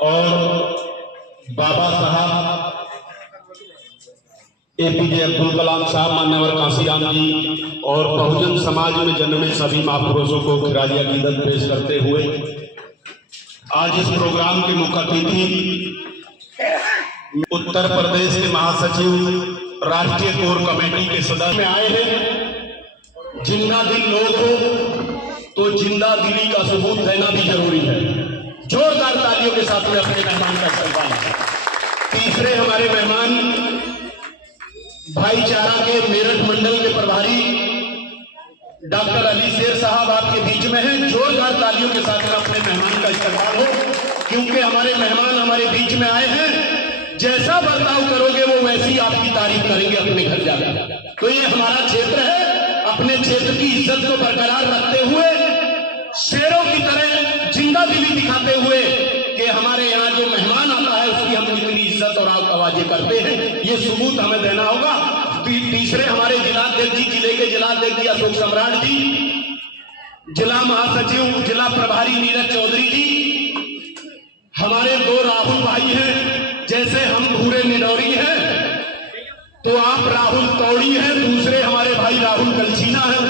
और बाबा साहब APJ अब्दुल कलाम साहब, मान्यवर कांसीराम जी और बहुजन समाज में जन्मे सभी महापुरुषों को खिराज अकीदत पेश करते हुए आज इस प्रोग्राम के मुख्य अतिथि उत्तर प्रदेश के महासचिव, राष्ट्रीय कोर कमेटी के सदस्य में आए हैं। जिंदा दिल लोग हो तो जिंदा दिली का सबूत देना भी जरूरी है। जोरदार तालियों के साथ में अपने मेहमान का इस्तेमाल। तीसरे हमारे मेहमान भाईचारा के मेरठ मंडल के प्रभारी डॉक्टर अली शेर साहब आपके बीच में हैं। जोरदार तालियों के साथ में अपने मेहमान का इस्तेमाल हो, क्योंकि हमारे मेहमान हमारे बीच में आए हैं। जैसा बर्ताव करोगे वो वैसी आपकी तारीफ करेंगे अपने घर जाकर। तो ये हमारा क्षेत्र है, अपने क्षेत्र की इज्जत को बरकरार रखते हुए, शेरों की तरह जिंदा दिली दिखाते हुए कि हमारे यहाँ जो मेहमान आता है उसकी हम कितनी इज्जत और आवाजें करते हैं, ये सबूत हमें देना होगा। तीसरे हमारे जिलाध्यक्ष जी, जिले के जिलाध्यक्ष जी अशोक सम्राट जी, जिला महासचिव जिला प्रभारी नीरज चौधरी जी, हमारे दो राहुल भाई हैं। जैसे हम पूरे निडौरी हैं तो आप राहुल तौड़ी हैं, दूसरे हमारे भाई राहुल कलसीना हैं।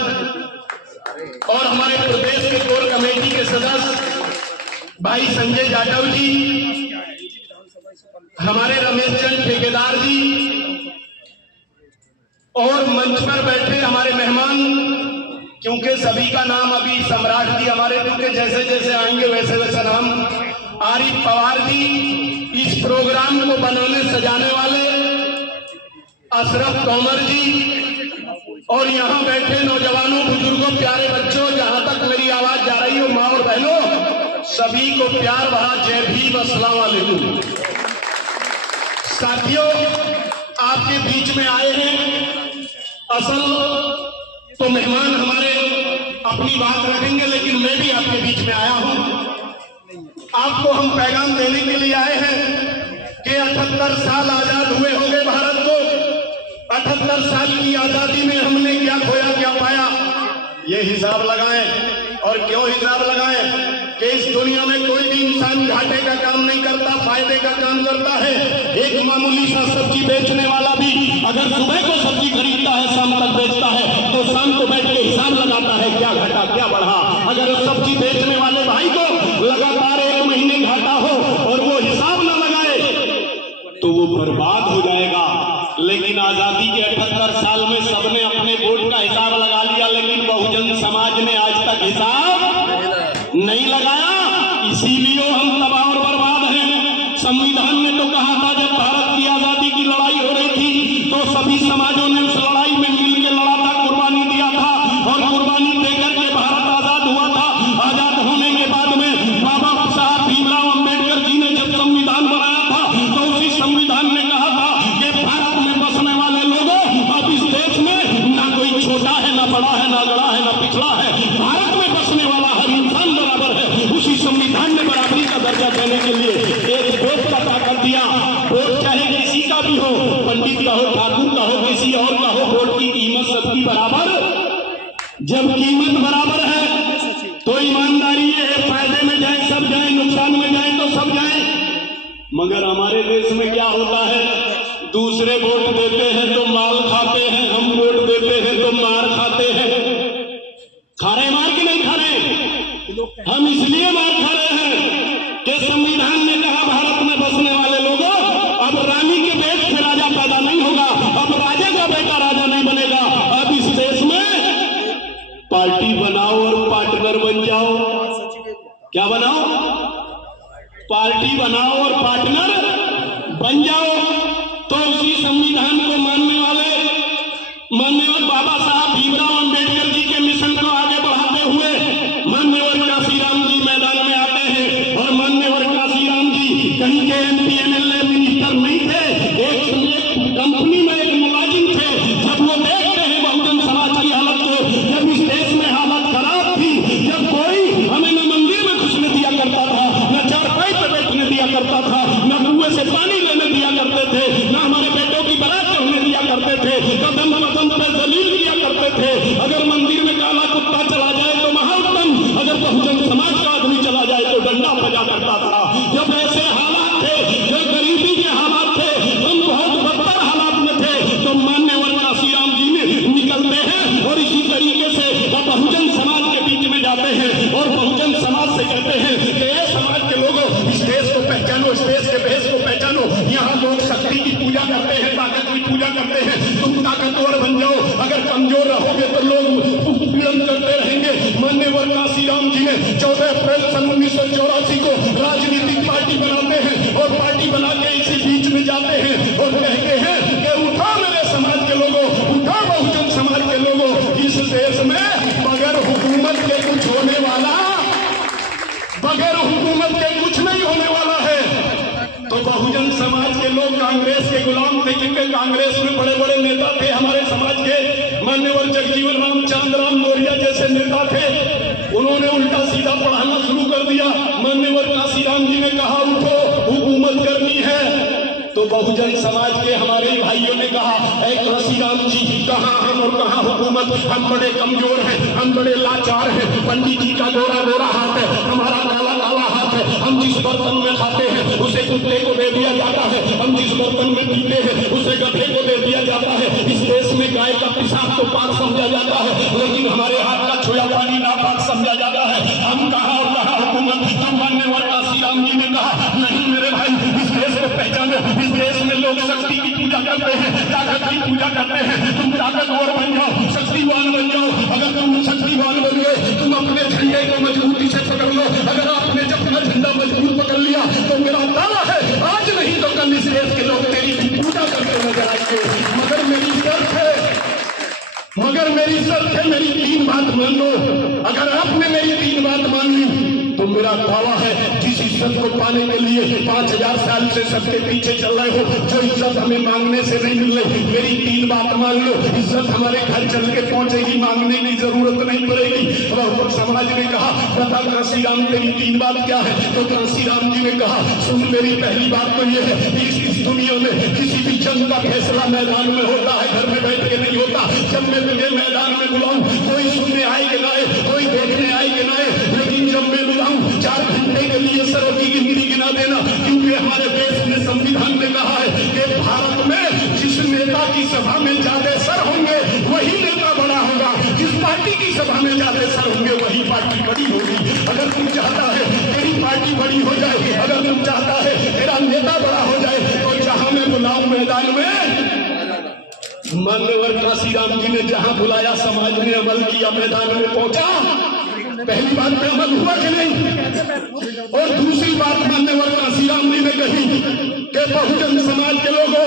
और हमारे प्रदेश के कोर कमेटी के सदस्य भाई संजय जाटव जी, हमारे रमेश चंद ठेकेदार जी और मंच पर बैठे हमारे मेहमान, क्योंकि सभी का नाम अभी सम्राट जी हमारे, क्योंकि जैसे जैसे आएंगे वैसे वैसे नाम, आरिफ पवार जी, इस प्रोग्राम को बनाने सजाने वाले अशरफ तोमर जी, और यहाँ बैठे नौजवानों, बुजुर्गों, प्यारे बच्चों, जहां तक मेरी आवाज जा रही हो, माँ और बहनों, सभी को प्यार भरा जय भीम, अस्सलाम वालेकुम। साथियों, आपके बीच में आए हैं। असल तो मेहमान हमारे अपनी बात रखेंगे, लेकिन मैं भी आपके बीच में आया हूं। आपको हम पैगाम देने के लिए आए हैं कि 78 साल आजाद हुए होंगे भारत को। 78 साल की आजादी में हमने क्या खोया क्या पाया, ये हिसाब लगाएं। और क्यों हिसाब लगाएं कि इस दुनिया में कोई भी इंसान घाटे का काम नहीं करता, फायदे का काम करता है। एक मामूली सा सब्जी बेचने वाला भी अगर सुबह को सब्जी खरीदता है, शाम तक बेचता है, तो शाम को बैठ के हिसाब लगाता है क्या घटा क्या बढ़ा। अगर सब्जी बेचने वाले भाई को लगातार 1 महीने घाटा हो और वो हिसाब न लगाए तो वो बर्बाद हो जाएगा। लेकिन आजादी के 78 साल में सबने अपने वोट का हिसाब लगा लिया, लेकिन बहुजन समाज ने आज तक हिसाब नहीं लगाया। इसीलिए हम तबाह और बर्बाद हैं। संविधान ने तो कहा था, जब भारत की आजादी की लड़ाई हो रही थी तो सभी समाजों ने उस लड़ाई में मिलकर लड़ा था, कुर्बानी दिया था, और कुर्बानी देकर के भारत आजाद हुआ था। आजाद होने के बाद में बाबा साहब भीमराव अम्बेडकर जी ने जब संविधान बनाया था तो उसी संविधान ने कहा था कि भारत में बसने वाले लोगों, अब इस देश में ना कोई छोटा है, ना बड़ा है, ना गड़ा है, ना पिछड़ा है, भारत में बसने वाला हर इंसान बराबर है। उसी संविधान ने बराबरी का दर्जा देने के लिए एक वोट का ताकत दिया। वोट चाहे किसी का भी हो, पंडित का हो, ठाकुर का हो, किसी और का हो, वोट की कीमत सबकी बराबर। जब कीमत बराबर है तो ईमानदारी ये है, फायदे में जाए सब जाए, नुकसान में जाए तो सब जाए। मगर हमारे देश में क्या होता है, दूसरे वोट देते हैं तो माल खाते हैं, हम वोट देते हैं तो मार खाते हैं। खा रहे मार के नहीं खा रहे, हम इसलिए मार खा रहे हैं कि संविधान ने कहा भारत में बसने वाले लोगों, अब रानी के बेट से राजा पैदा नहीं होगा, अब राजा का बेटा राजा नहीं बनेगा। अब इस देश में पार्टी बनाओ और पार्टनर बन जाओ। क्या बनाओ? पार्टी बनाओ और पार्टनर बन जाओ। तो उसी संविधान को मानने वाले बाबा साहब भीमराव अम्बेडकर जी के मिशन को आगे बढ़ाते हुए मान्यवर कांसीराम जी मैदान में आते हैं। और मान्यवर कांसीराम जी कहीं के MP MLA मिनिस्टर नहीं थे, एक कंपनी में एक मुलाजिम थे। जब वो देखते हैं बहुजन समाज की हालत को, जब इस देश में हालत खराब थी, जब कोई हमें न मंदिर में घुसने दिया करता था, न चारपाई पे बैठने दिया करता था, न कुएं से पानी लेने दिया करते थे, न हमारे बेटों की बारात चढ़ने दिया करते थे, कदम कदम पे दलील किया करते थे। अगर मंदिर में काला कुत्ता चला जाए तो महाउत्तम, अगर बहुजन समाज का आदमी चला जाए तो डंडा बजा करता था। जब ऐसे स्पेस के भेष को पहचानो। यहाँ लोग शक्ति की पूजा करते हैं, ताकत की पूजा करते हैं। तुम ताकतवर बन जाओ, अगर कमजोर रहोगे तो लोग उत्पीड़न करते रहेंगे। मान्यवर काशीराम जी ने 14 अप्रैल सन 1984 को राजनीतिक पार्टी बनाते हैं और पार्टी बना के इसी बीच में जाते हैं और कहते हैं कि उठा मेरे समाज के लोगों, उठा बहुजन समाज के लोगों, इस देश में बगैर हुकूमत के कुछ होने वाला, बगैर हुकूमत के कुछ नहीं होने वाला है। तो बहुजन समाज के लोग कांग्रेस के गुलाम थे, क्योंकि कांग्रेस में बड़े बड़े नेता थे हमारे समाज के। मान्यवर जगजीवन राम चांदराम मौर्य जैसे नेता थे, उन्होंने उल्टा सीधा पढ़ाना शुरू कर दिया। मान्यवर काशीराम जी ने कहा उठो, हुकूमत करनी है। तो बहुजन समाज के हमारे भाइयों ने कहा, ऐ काशीराम जी, कहाँ हम और कहाँ हुकूमत, हम बड़े कमजोर हैं, हम बड़े लाचार हैं। पंडित जी का गोरा गोरा हाथ है, हमारा काला काला हाथ है। हम जिस बर्तन में खाते हैं उसे कुत्ते को दे दिया जाता है, हम जिस बर्तन में पीते हैं उसे गधे को दे दिया जाता है। इस देश में गाय का पेशाब को पाक समझा जाता है, लेकिन हमारे हाथ का छोया पानी नापाक समझा जाता है। हम कहाँ और कहाँ हुकूमत। हम मान्यवर काशीराम जी ने कहा, नहीं मेरे भाई, इस देश को पहचानो। इस देश में लोग शक्ति की पूजा करते हैं, ताकत की पूजा करते हैं। तुम ताकतवर बन जाओ, शक्तिवान बन जाओ। अगर तुम शक्तिवान बन गए, तुम अपने झंडे को मजबूती से पकड़ लो। अगर आपने जब अपना झंडा मजबूत पकड़ लिया तो मेरा दावा है, आज नहीं तो कल इस देश के लोग तेरी पूजा करते नजर आएंगे। मगर मेरी शर्त है, मेरी 3 बात मान लो। अगर आपने मेरी 3 बात मान ली तो मेरा दावा है, जिस इज्जत को पाने के लिए 5000 साल से सबके पीछे चल रहे हो, जो इज्जत हमें मांगने से नहीं मिल रही, मेरी 3 बात मान लो। इज्जत हमारे घर चल के पहुंचेगी, मांगने की जरूरत नहीं पड़ेगी। और समाज ने कहा, बता काशीराम तेरी 3 बात क्या है? तो काशीराम जी ने कहा, सुन मेरी पहली बात तो ये है, इस दुनिया में किसी भी जंग का फैसला मैदान में होता है, घर में बैठ के नहीं होता। जब मैं तुझे मैदान में बुलाऊं, कोई सुनने आए कि ना आए, कोई देखने आए कि ना आए, लेकिन जब मैं बुलाऊं 4 घंटे के लिए सरों की गिनती गिना देना। क्योंकि हमारे देश ने संविधान में कहा है कि भारत में जिस नेता की सभा में ज्यादा सर होंगे वही नेता बड़ा होगा, जिस पार्टी की सभा में ज्यादा सर होंगे वही पार्टी बड़ी होगी। अगर तुम चाहता है तेरी पार्टी बड़ी हो जाए, अगर तुम चाहता है तेरा नेता बड़ा हो जाए, तो जहां मैं बुलाऊं मैदान में, मान्यवर काशीराम जी ने जहां बुलाया समाज ने अमल किया, मैदान में पहुंचा। पहली बात पे अमल हुआ कि नहीं? और दूसरी बात मान्यवर काशीराम जी ने कही कि बहुजन समाज के लोगों,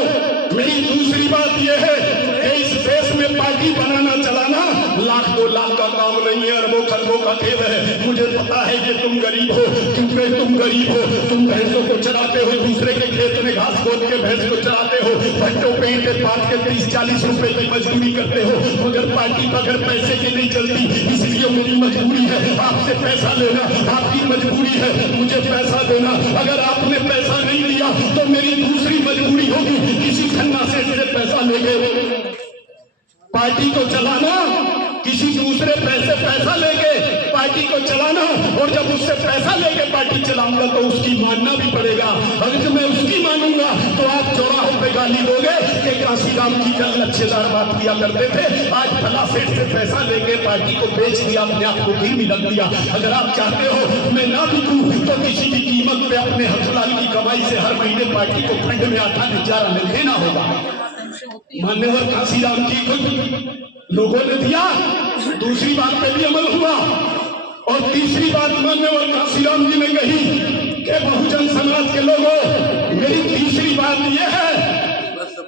मेरी दूसरी बात यह है कि इस देश में पार्टी बनाना चलाना लाख 2 लाख का काम नहीं है, अरबों खरबों का खेल है। मुझे पता है कि तुम गरीब हो, क्योंकि तुम गरीब हो, तुम भैंसों को चराते हो, दूसरे के खेत में घास खोद के भैंस को चराते हो, भट्टों पे ईंटें पाट के 30-40 रुपए की मजदूरी करते हो। मगर पार्टी बगैर पैसे की नहीं चलती, इसलिए मेरी मजबूरी है आपसे पैसा लेना, आपकी मजबूरी है मुझे पैसा देना। अगर आपने पैसा नहीं दिया तो मेरी दूसरी मजबूरी होगी, किसी खन्ना सेठ से पैसा लेके पार्टी को चलाना, किसी दूसरे पैसा लेके पार्टी को चलाना। और जब उससे पैसा लेके पार्टी चलाऊंगा तो उसकी मानना भी पड़ेगा। अगर जब मैं उसकी मानूंगा तो आप चौराहों पे गाली दोगे कि काशीराम जी कल लच्छेदार बात किया करते थे, आज फला सेठ से पैसा लेके पार्टी को बेच दिया, अपने आप को गिर भी लग दिया। अगर आप चाहते हो मैं ना बिकूं तो किसी भी कीमत पे अपने हथलाल की कमाई से हर महीने पार्टी को फंड में 8,000 में देना होगा। मान्यवर काशीराम जी को लोगों ने दिया, दूसरी बात पे भी अमल हुआ। और तीसरी बात मान्यवर काशीराम जी ने कही कि बहुजन समाज के लोगों, मेरी तीसरी बात यह है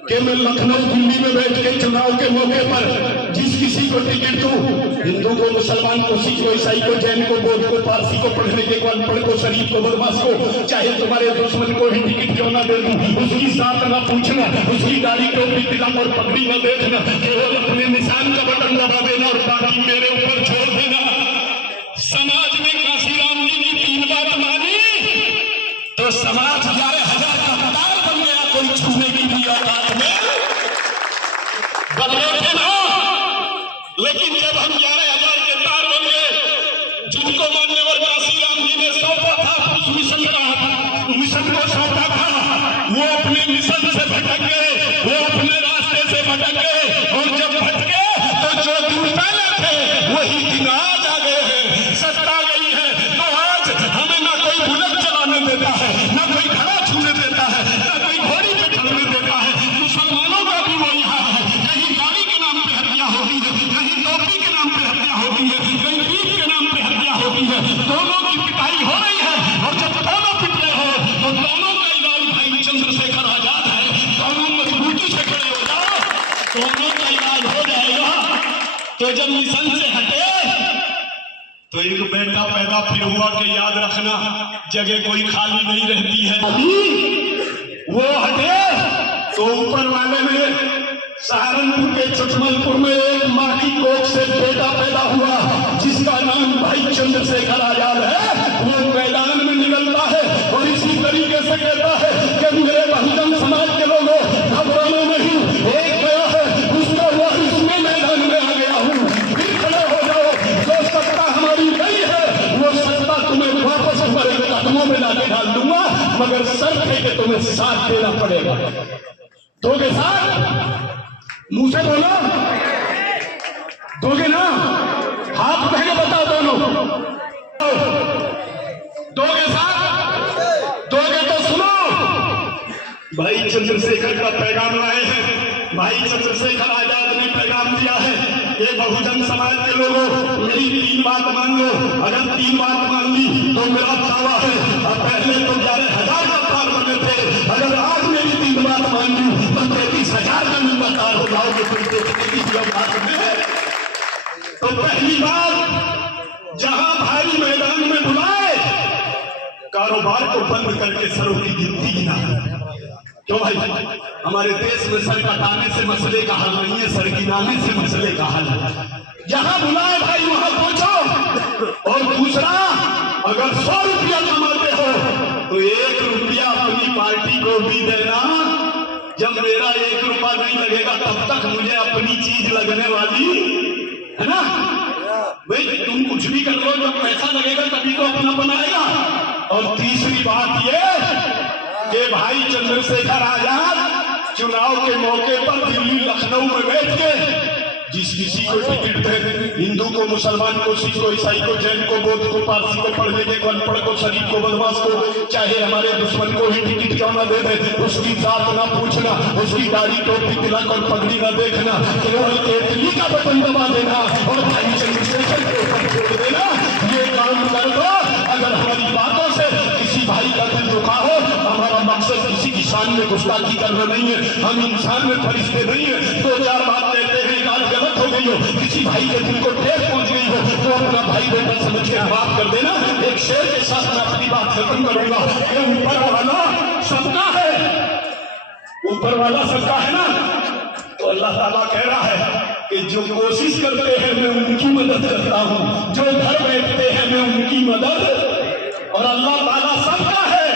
कि मैं लखनऊ दिल्ली में बैठ के चुनाव के मौके पर जिस किसी को टिकट दूं, हिंदू को, मुसलमान को, सिख को, ईसाई को, जैन को, बौद्ध को, पारसी को, पढ़ने के अनपढ़ को, शरीफ को, बदमाश को, चाहे तुम्हारे दुश्मन को ही टिकट क्यों ना दे दूं, उसकी साथ ना पूछना, उसकी दाढ़ी टोपी तिलक और पगड़ी न देखना, केवल अपने निशान का बटन दबा देना और बाकी मेरे ऊपर छोड़ देना। समाज ने काशीराम जी की 3 बात मानी तो समाज 11,000 का कतार बन गया, कोई छूने की भी औकात में बन गए थे ना। लेकिन जब हम 11,000 के तार बन गए, जिनको मान्यवर काशीराम जी ने सौंपा था, उस मिशन को सौंपा था, वो अपने मिशन से भटक गए, वो अपने रास्ते से भटक गए। और जब भटके तो जो दिन पहले थे वही दिन आज आ गए हैं। सत्ता गई है तो आज हमें ना कोई बुलेट चलाने देता है, ना कोई घड़ा जब मिशन से हटे तो एक बेटा पैदा फिर हुआ कि याद रखना जगह कोई खाली नहीं रहती है। अभी वो हटे तो ऊपर वाले ने सहारनपुर के चटमलपुर में एक माँ की कोख से बेटा पैदा हुआ जिसका नाम भाई चंद्रशेखर आजाद है। वो मैदान में निकलता है और इसी तरीके से कहता है कि मेरे बहुजन समाज के लोगों घबराना नहीं, एक गया है उसका वारिस मैं मैदान में आ गया हूँ, फिर खड़े हो जाओ। जो सत्ता हमारी गई है वो सत्ता तुम्हें वापस तुम्हारे कदमों में लाके डाल दूंगा, मगर शर्त है कि तुम्हें साथ देना पड़ेगा। दोगे साथ? मुंह से बोलो, दोगे ना? हाथ उठा के बताओ दोनों, दोगे साथ? दोगे तो सुनो, भाई चंद्रशेखर का पैगाम लाए हैं। भाई चंद्रशेखर आजाद ने पैगाम दिया है, ये बहुजन समाज के लोगों मेरी 3 बात मान लो। अगर 3 बात मान ली तो मेरा दावा है, अब पहले तो 11,000 गद्दार बने थे, अगर आज मेरी 3 बात मान ली तो 33,000 का नंबर हो जाओगे। तो पहली बात, जहां भाई मैदान में बुलाए कारोबार को बंद करके सरों की गिनती गिना। क्यों भाई? हमारे देश में सर कटाने से मसले का हल नहीं है, सर गिनाने से मसले का हल है। जहां बुलाए भाई वहां पहुंचो। और दूसरा, अगर 100 रुपया कमाते हो तो 1 रुपया अपनी पार्टी को भी देना। जब मेरा 1 रुपया नहीं लगेगा तब तक मुझे अपनी चीज लगने वाली है ना। भाई तुम कुछ भी कर लो, जब पैसा लगेगा तभी तो अपना बनाएगा। और तीसरी बात ये कि भाई चंद्रशेखर आजाद चुनाव के मौके पर दिल्ली लखनऊ में बैठ के जिस किसी को टिकट दे, हिंदू को, मुसलमान को, सिख को, ईसाई को, जैन को, बौद्ध को, पारसी को, पढ़ने के अनपढ़ को, शरीफ को, बदमाश को, चाहे हमारे दुश्मन को ही टिकट क्यों ना दे दे, उसकी जात ना पूछना, उसकी दाढ़ी टोपी तिलक और पगड़ी ना देखना, केवल केतली का बटन दबा देना और भाई चंद्रशेखर को छोड़ देना। ये काम कर दो। अगर हमारी बातों से किसी भाई का दिल दुखा हो, हमारा मकसद किसी की शान में गुस्ताखी करना नहीं है, हम इंसान में फरिश्ते नहीं है। 2-4 बात कहते हैं, बात गलत हो गई हो, किसी भाई के दिल को ठेस पहुंच गई हो तो अपना भाई बेटा समझ के माफ कर देना। एक शेर के साथ मैं अपनी बात खत्म करूंगा। ये ऊपर वाला सबका है, ऊपर वाला सबका है ना। तो अल्लाह ताला कह रहा है कि जो कोशिश करते हैं मैं उनकी मदद करता हूं, जो घर बैठते हैं मैं उनकी मदद। और अल्लाह ताला सबका है,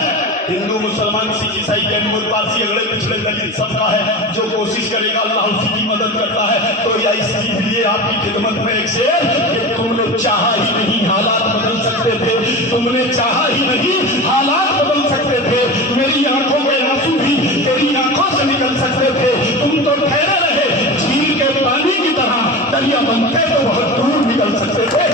हिंदू, मुसलमान, सिख, ईसाई, जैन, बौद्ध, पारसी, अगड़े पिछले दलित सबका है। जो कोशिश करेगा अल्लाह उसी की मदद करता है। तो या इसलिए आपकी खिदमत में एक शेर कि तुमने चाहा ही नहीं हालात बदल सकते थे, तुमने चाहा ही नहीं हालात बदल सकते थे। मेरी आंखों के आंसू भी तेरी आंखों से निकल सकते थे। तुम तो ठहरे रहे झील के पानी की तरह, दरिया बनते तो बहुत दूर निकल सकते थे।